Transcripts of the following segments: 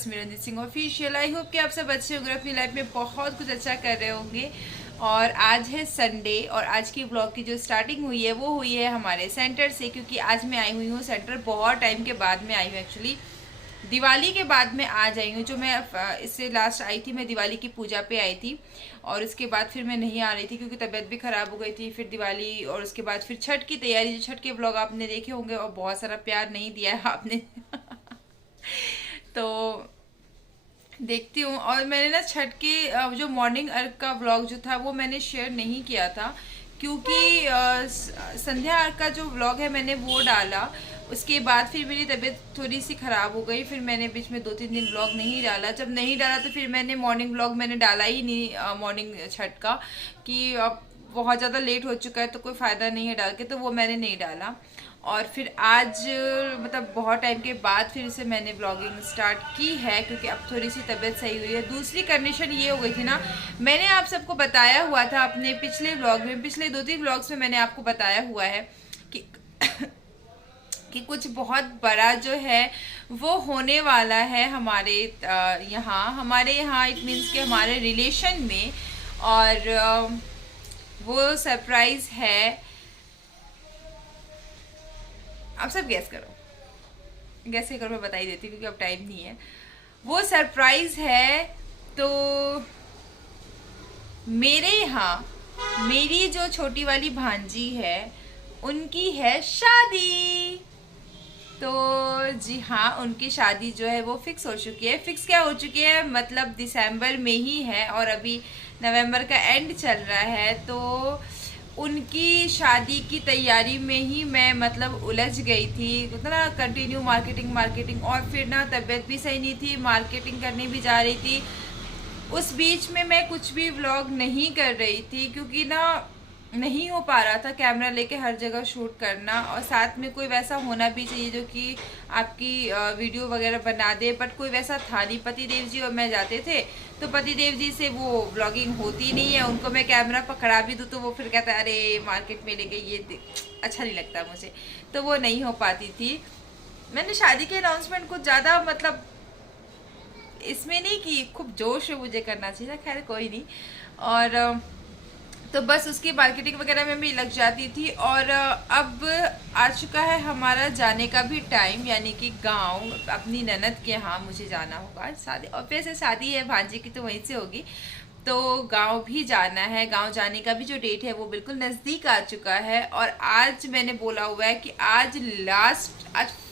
Rashmi Ranjit Singh official. I hope कि आप सब अच्छे होंगे, अपनी लाइफ में बहुत कुछ अच्छा कर रहे होंगे। और आज है संडे और आज की ब्लॉग की जो स्टार्टिंग हुई है वो हुई है हमारे सेंटर से, क्योंकि आज मैं आई हुई हूँ सेंटर, बहुत टाइम के बाद में आई हूँ। एक्चुअली दिवाली के बाद में आज आई हूँ। जो मैं इससे लास्ट आई थी, मैं दिवाली की पूजा पे आई थी और उसके बाद फिर मैं नहीं आ रही थी क्योंकि तबीयत भी ख़राब हो गई थी। फिर दिवाली और उसके बाद फिर छठ की तैयारी, जो छठ के ब्लॉग आपने देखे होंगे और बहुत सारा प्यार नहीं दिया है आपने तो देखती हूँ। और मैंने ना छठ के जो मॉर्निंग अर्घ का व्लॉग जो था वो मैंने शेयर नहीं किया था, क्योंकि संध्या अर्घ का जो व्लॉग है मैंने वो डाला। उसके बाद फिर मेरी तबीयत थोड़ी सी ख़राब हो गई, फिर मैंने बीच में 2-3 दिन व्लॉग नहीं डाला। जब नहीं डाला तो फिर मैंने मॉर्निंग व्लॉग मैंने डाला ही नहीं, मॉर्निंग छठ का, कि अब बहुत ज़्यादा लेट हो चुका है तो कोई फ़ायदा नहीं है डाल के, तो वो मैंने नहीं डाला। और फिर आज मतलब बहुत टाइम के बाद फिर से मैंने ब्लॉगिंग स्टार्ट की है, क्योंकि अब थोड़ी सी तबीयत सही हुई है। दूसरी कंडीशन ये हो गई थी ना, मैंने आप सबको बताया हुआ था अपने पिछले ब्लॉग में, पिछले 2-3 ब्लॉग्स में मैंने आपको बताया हुआ है कि कि कुछ बहुत बड़ा जो है वो होने वाला है हमारे यहाँ इट मीन्स कि हमारे रिलेशन में। और वो सरप्राइज है, आप सब गैस करो, गैस करो, मैं बता ही देती हूँ क्योंकि अब टाइम नहीं है। वो सरप्राइज है तो मेरे यहाँ मेरी जो छोटी वाली भांजी है उनकी है शादी। तो जी हाँ, उनकी शादी जो है वो फिक्स हो चुकी है। फिक्स क्या हो चुकी है, मतलब दिसंबर में ही है और अभी नवंबर का एंड चल रहा है। तो उनकी शादी की तैयारी में ही मैं मतलब उलझ गई थी, ना कंटिन्यू मार्केटिंग और फिर ना तबीयत भी सही नहीं थी, मार्केटिंग करने भी जा रही थी। उस बीच में मैं कुछ भी व्लॉग नहीं कर रही थी क्योंकि ना नहीं हो पा रहा था कैमरा लेके हर जगह शूट करना, और साथ में कोई वैसा होना भी चाहिए जो कि आपकी वीडियो वगैरह बना दे। बट कोई वैसा था नहीं। पति देव जी और मैं जाते थे तो पति देव जी से वो व्लॉगिंग होती नहीं है, उनको मैं कैमरा पकड़ा भी दूँ तो वो फिर कहता है अरे मार्केट में ले गई, ये अच्छा नहीं लगता मुझे, तो वो नहीं हो पाती थी। मैंने शादी के अनाउंसमेंट कुछ ज़्यादा मतलब इसमें नहीं कि खूब जोश में मुझे करना चाहिए, खैर कोई नहीं। और तो बस उसकी मार्केटिंग वगैरह में भी लग जाती थी। और अब आ चुका है हमारा जाने का भी टाइम, यानी कि गांव अपनी ननद के यहाँ मुझे जाना होगा। शादी और वैसे शादी है भांजी की तो वहीं से होगी, तो गांव भी जाना है। गांव जाने का भी जो डेट है वो बिल्कुल नज़दीक आ चुका है। और आज मैंने बोला हुआ है कि आज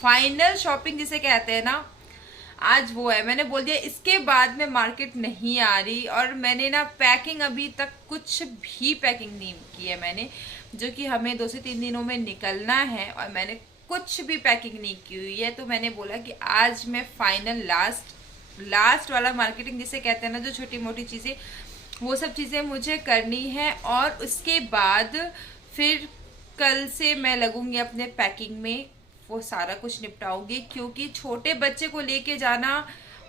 फाइनल शॉपिंग जिसे कहते हैं ना, आज वो है। मैंने बोल दिया इसके बाद में मार्केट नहीं आ रही। और मैंने ना पैकिंग अभी तक कुछ भी पैकिंग नहीं की है मैंने, जो कि हमें 2 से 3 दिनों में निकलना है, और मैंने कुछ भी पैकिंग नहीं की हुई है। तो मैंने बोला कि आज मैं फाइनल लास्ट वाला मार्केटिंग जिसे कहते हैं ना, जो छोटी मोटी चीज़ें, वो सब चीज़ें मुझे करनी है। और उसके बाद फिर कल से मैं लगूंगी अपने पैकिंग में, वो सारा कुछ निपटाऊंगी। क्योंकि छोटे बच्चे को लेके जाना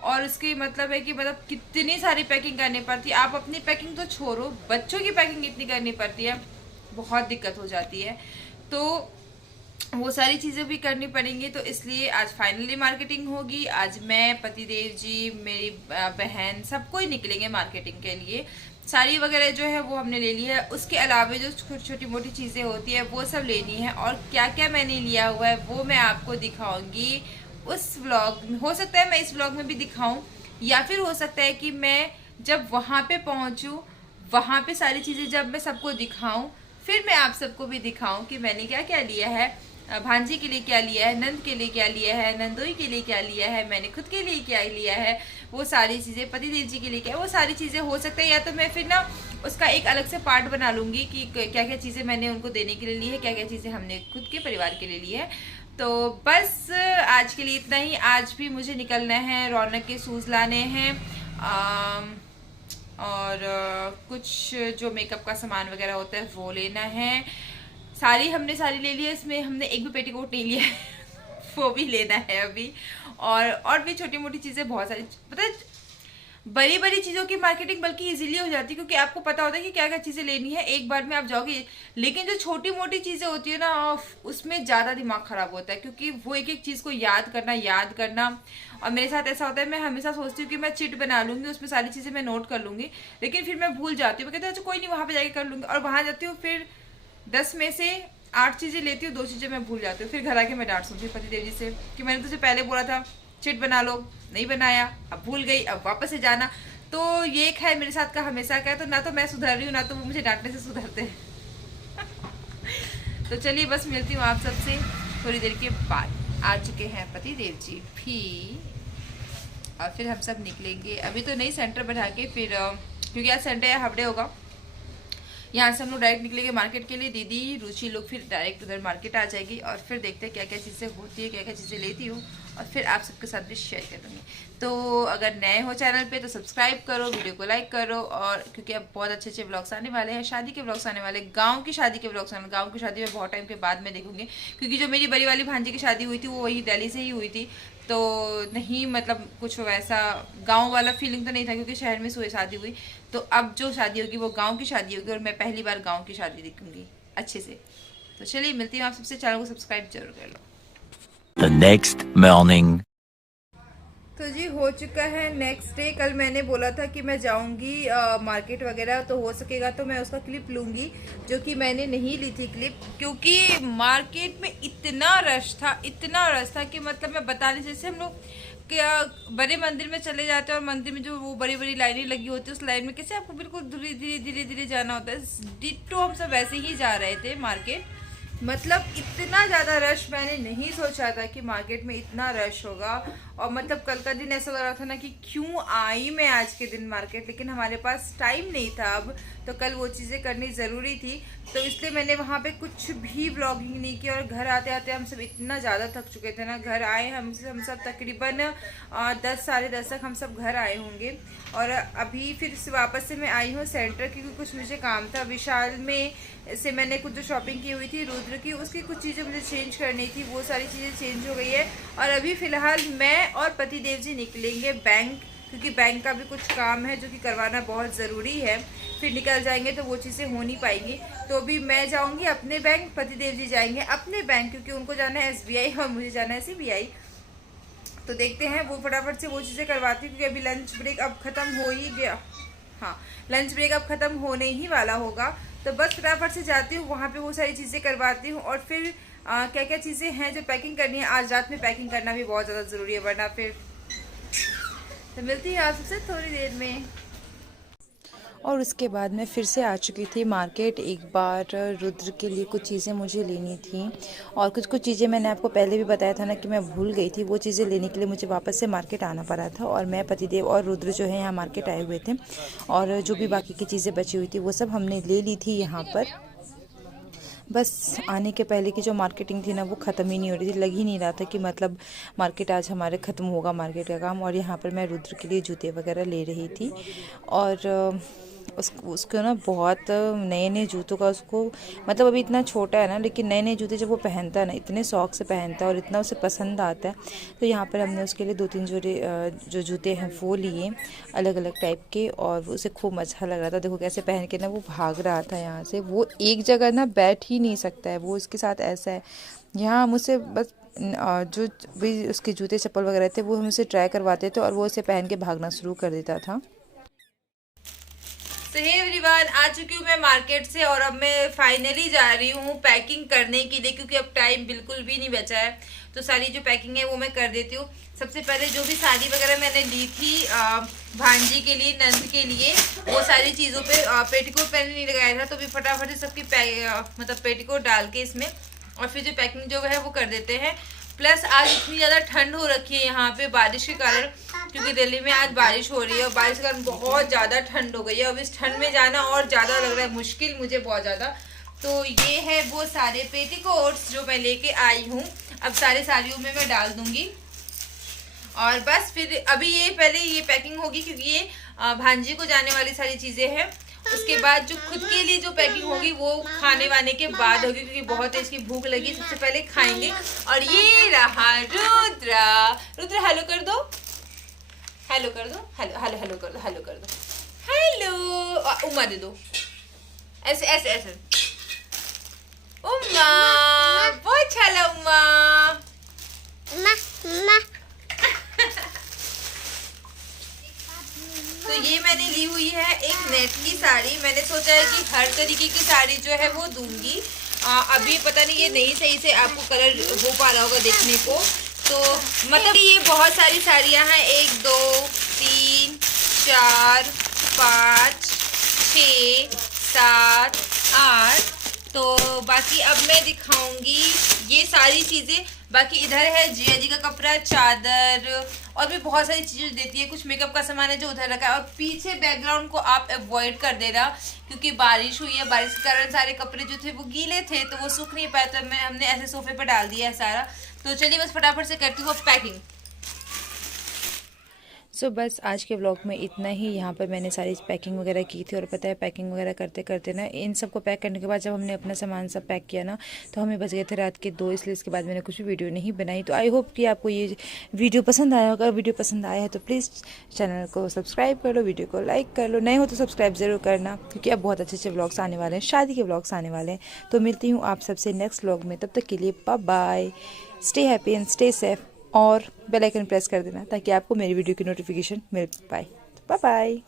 और उसके मतलब है कि मतलब कितनी सारी पैकिंग करनी पड़ती है। आप अपनी पैकिंग तो छोड़ो, बच्चों की पैकिंग इतनी करनी पड़ती है, बहुत दिक्कत हो जाती है। तो वो सारी चीज़ें भी करनी पड़ेंगी। तो इसलिए आज फाइनली मार्केटिंग होगी। आज मैं, पतिदेव जी, मेरी बहन, सबको ही निकलेंगे मार्केटिंग के लिए। साड़ी वगैरह जो है वो हमने ले ली है, उसके अलावा जो छोटी मोटी चीज़ें होती है वो सब लेनी है। और क्या क्या मैंने लिया हुआ है वो मैं आपको दिखाऊंगी उस व्लॉग में। हो सकता है मैं इस व्लॉग में भी दिखाऊं, या फिर हो सकता है कि मैं जब वहाँ पे पहुँचूँ, वहाँ पे सारी चीज़ें जब मैं सबको दिखाऊं, फिर मैं आप सबको भी दिखाऊं कि मैंने क्या क्या लिया है, भांजी के लिए क्या लिया है, नंद के लिए क्या लिया है, नंदोई के लिए क्या लिया है, मैंने खुद के लिए क्या लिया है, वो सारी चीज़ें, पतिदेव जी के लिए क्या, वो सारी चीज़ें। हो सकता है या तो मैं फिर ना उसका एक अलग से पार्ट बना लूँगी कि क्या क्या चीज़ें मैंने उनको देने के लिए ली है, क्या क्या चीज़ें हमने खुद के परिवार के लिए ली है। तो बस आज के लिए इतना ही। आज भी मुझे निकलना है, रौनक के शूज़ लाने हैं, और कुछ जो मेकअप का सामान वगैरह होता है वो लेना है। हमने सारी ले ली है, इसमें हमने एक भी पेटीकोट नहीं लिया है वो भी लेना है अभी। और भी छोटी मोटी चीज़ें बहुत सारी, पता है बड़ी बड़ी चीज़ों की मार्केटिंग बल्कि इजीली हो जाती है, क्योंकि आपको पता होता है कि क्या क्या चीज़ें लेनी है, एक बार में आप जाओगे। लेकिन जो छोटी मोटी चीज़ें होती है ना, उसमें ज़्यादा दिमाग खराब होता है, क्योंकि वो एक एक चीज़ को याद करना। और मेरे साथ ऐसा होता है, मैं हमेशा सोचती हूँ कि मैं चिट बना लूँगी, उसमें सारी चीज़ें मैं नोट कर लूँगी, लेकिन फिर मैं भूल जाती हूँ। मैं कहती हूँ अच्छा कोई नहीं, वहाँ पर जाके कर लूँगी, और वहाँ जाती हूँ, फिर 10 में से 8 चीज़ें लेती हूँ, 2 चीज़ें मैं भूल जाती हूँ। फिर घर आके मैं डांट सुनती हूँ पतिदेव जी से कि मैंने तुझे पहले बोला था चिट बना लो, नहीं बनाया, अब भूल गई, अब वापस से जाना। तो ये एक है मेरे साथ का हमेशा का है, तो ना तो मैं सुधर रही हूँ, ना तो वो मुझे डांटने से सुधरते हैं। तो चलिए बस मिलती हूँ आप सबसे थोड़ी देर के बाद। आ चुके हैं पति देव जी भी, और फिर हम सब निकलेंगे। अभी तो नहीं, सेंटर बैठा के फिर, क्योंकि आज संडे है, हाफ डे होगा। यहाँ से हम लोग डायरेक्ट निकलेंगे मार्केट के लिए। दीदी रुचि लोग फिर डायरेक्ट उधर मार्केट आ जाएगी, और फिर देखते हैं क्या क्या चीज़ें होती है, क्या क्या चीज़ें लेती हूँ, और फिर आप सबके साथ भी शेयर कर दूँगी। तो अगर नए हो चैनल पे तो सब्सक्राइब करो, वीडियो को लाइक करो, और क्योंकि अब बहुत अच्छे अच्छे ब्लॉग्स आने वाले हैं, शादी के ब्लॉग्स आने वाले, गाँव की शादी के ब्लॉग्स आने। गाँव की शादी में बहुत टाइम के बाद मैं देखूँगी, क्योंकि जो मेरी बड़ी वाली भांजी की शादी हुई थी वो वही दिल्ली से ही हुई थी, तो नहीं मतलब कुछ वैसा गांव वाला फीलिंग तो नहीं था, क्योंकि शहर में शादी हुई। तो अब जो शादी होगी वो गांव की शादी होगी, और मैं पहली बार गांव की शादी देखूंगी अच्छे से। तो चलिए मिलती हूँ आप सबसे, चैनल को सब्सक्राइब जरूर कर लो। The next morning. तो जी हो चुका है नेक्स्ट डे। कल मैंने बोला था कि मैं जाऊंगी मार्केट वगैरह, तो हो सकेगा तो मैं उसका क्लिप लूंगी, जो कि मैंने नहीं ली थी क्लिप, क्योंकि मार्केट में इतना रश था कि मतलब मैं बता नहीं। जैसे हम लोग क्या बड़े मंदिर में चले जाते हैं, और मंदिर में जो वो बड़ी बड़ी लाइनें लगी होती है, उस लाइन में कैसे आपको बिल्कुल धीरे धीरे धीरे धीरे जाना होता है, डिट्टो हम सब वैसे ही जा रहे थे मार्केट। मतलब इतना ज़्यादा रश मैंने नहीं सोचा था कि मार्केट में इतना रश होगा। और मतलब कल का दिन ऐसा लग रहा था ना कि क्यों आई मैं आज के दिन मार्केट, लेकिन हमारे पास टाइम नहीं था अब, तो कल वो चीज़ें करनी ज़रूरी थी, तो इसलिए मैंने वहाँ पे कुछ भी व्लॉगिंग नहीं की। और घर आते आते हम सब इतना ज़्यादा थक चुके थे ना, घर आए हम सब तकरीबन 10 साढ़े 10 तक हम सब घर आए होंगे। और अभी फिर से वापस से मैं आई हूँ सेंटर, क्योंकि कुछ मुझे काम था विशाल में से। मैंने कुछ जो शॉपिंग की हुई थी रुद्र की, उसकी कुछ चीज़ें मुझे चेंज करनी थी, वो सारी चीज़ें चेंज हो गई है। और अभी फ़िलहाल मैं और पति देव जी निकलेंगे बैंक, क्योंकि बैंक का भी कुछ काम है जो कि करवाना बहुत ज़रूरी है। फिर निकल जाएंगे तो वो चीज़ें हो नहीं पाएंगी। तो अभी मैं जाऊंगी अपने बैंक, पति देव जी जाएंगे अपने बैंक, क्योंकि उनको जाना है SBI और मुझे जाना है CBI। तो देखते हैं, वो फटाफट से वो चीज़ें करवाती हूँ, क्योंकि अभी लंच ब्रेक अब ख़त्म हो ही गया। हाँ, लंच ब्रेक अब ख़त्म होने ही वाला होगा, तो बस फटाफट से जाती हूँ वहाँ पे, वो सारी चीज़ें करवाती हूँ। और फिर क्या क्या चीज़ें हैं जो पैकिंग करनी है, आज रात में पैकिंग करना भी बहुत ज़्यादा ज़रूरी है, वरना फिर। तो मिलती है आप सबसे थोड़ी देर में। और उसके बाद मैं फिर से आ चुकी थी मार्केट। एक बार रुद्र के लिए कुछ चीज़ें मुझे लेनी थी, और कुछ चीज़ें मैंने आपको पहले भी बताया था ना कि मैं भूल गई थी। वो चीज़ें लेने के लिए मुझे वापस से मार्केट आना पड़ा था, और मैं पतिदेव और रुद्र जो है यहाँ मार्केट आए हुए थे, और जो भी बाकी की चीज़ें बची हुई थी वो सब हमने ले ली थी यहाँ पर। बस आने के पहले की जो मार्केटिंग थी ना, वो ख़त्म ही नहीं हो रही थी। लग ही नहीं रहा था कि मतलब मार्केट आज हमारे ख़त्म होगा, मार्केट का काम। और यहाँ पर मैं रुद्र के लिए जूते वगैरह ले रही थी, और उसको ना बहुत नए नए जूतों का उसको, मतलब अभी इतना छोटा है ना, लेकिन नए नए जूते जब वो पहनता है ना, इतने शौक से पहनता है और इतना उसे पसंद आता है। तो यहाँ पर हमने उसके लिए 2-3 जोड़े जो जूते हैं वो लिए, अलग अलग टाइप के, और उसे खूब अच्छा लग रहा था। देखो कैसे पहन के ना वो भाग रहा था यहाँ से, वो एक जगह ना बैठ ही नहीं सकता है, वो उसके साथ ऐसा है। यहाँ हम उसे बस जो भी उसके जूते चप्पल वगैरह थे वो हम उसे ट्राई करवाते थे, और वो उसे पहन के भागना शुरू कर देता था। तो हे एवरीवन, आ चुकी हूँ मैं मार्केट से, और अब मैं फाइनली जा रही हूँ पैकिंग करने के लिए, क्योंकि अब टाइम बिल्कुल भी नहीं बचा है। तो सारी जो पैकिंग है वो मैं कर देती हूँ। सबसे पहले जो भी साड़ी वगैरह मैंने ली थी भांजी के लिए, नंद के लिए, वो सारी चीज़ों पे पेटीकोट पहले नहीं लगाया था, तो भी फटाफट से सबकी मतलब पेटीकोट डाल के इसमें, और फिर जो पैकिंग जो है वो कर देते हैं। प्लस आज इतनी ज़्यादा ठंड हो रखी है यहाँ पे बारिश के कारण, क्योंकि दिल्ली में आज बारिश हो रही है, और बारिश के कारण बहुत ज़्यादा ठंड हो गई है। अब इस ठंड में जाना और ज़्यादा लग रहा है मुश्किल मुझे, बहुत ज़्यादा। तो ये है वो सारे पेटीकोट्स जो मैं लेके आई हूँ, अब सारे साड़ियों में मैं डाल दूँगी। और बस फिर अभी ये पहले ये पैकिंग होगी, क्योंकि ये भांजी को जाने वाली सारी चीज़ें हैं। उसके बाद जो खुद के लिए जो पैकिंग होगी वो खाने वाने के बाद होगी, क्योंकि बहुत इसकी भूख लगी। सबसे पहले खाएंगे। और ये रहा रुद्र, रुद्र हेलो कर दो, हेलो कर दो, हेलो हेलो हेलो कर दो, हेलो कर दो, हेलो। उम्मा दे दो, ऐसे ऐसे ऐसे। उम्मा, बहुत चला उम्मा। तो ये मैंने ली हुई है एक नेट की साड़ी। मैंने सोचा है कि हर तरीके की साड़ी जो है वो दूंगी। अभी पता नहीं ये नहीं सही से आपको कलर हो पा रहा होगा देखने को। तो मतलब ये बहुत सारी साड़ियाँ हैं, 1 2 3 4 5 6 7 8। तो बाकी अब मैं दिखाऊंगी ये सारी चीज़ें। बाकी इधर है जिया जी का कपड़ा, चादर और भी बहुत सारी चीज़ें देती है। कुछ मेकअप का सामान है जो उधर रखा है। और पीछे बैकग्राउंड को आप अवॉइड कर देना क्योंकि बारिश हुई है। बारिश के कारण सारे कपड़े जो थे वो गीले थे तो वो सूख नहीं पाए, तो हमने ऐसे सोफे पर डाल दिया है सारा। तो चलिए बस फटाफट से करती हूँ पैकिंग। सो बस आज के व्लॉग में इतना ही। यहाँ पर मैंने सारी पैकिंग वगैरह की थी और पता है पैकिंग वगैरह करते करते ना इन सबको पैक करने के बाद जब हमने अपना सामान सब पैक किया ना तो हमें बज गए थे रात के 2, इसलिए इसके बाद मैंने कुछ भी वीडियो नहीं बनाई। तो आई होप कि आपको ये वीडियो पसंद आया होगा। वीडियो पसंद आया है तो प्लीज़ चैनल को सब्सक्राइब कर लो, वीडियो को लाइक कर लो, नए हो तो सब्सक्राइब ज़रूर करना क्योंकि अब बहुत अच्छे अच्छे व्लॉग्स आने वाले हैं, शादी के व्लॉग्स आने वाले हैं। तो मिलती हूँ आप सबसे नेक्स्ट व्लॉग में, तब तक के लिए bye bye, stay happy and stay safe और बेल आइकन प्रेस कर देना ताकि आपको मेरी वीडियो की नोटिफिकेशन मिल पाए। Bye bye.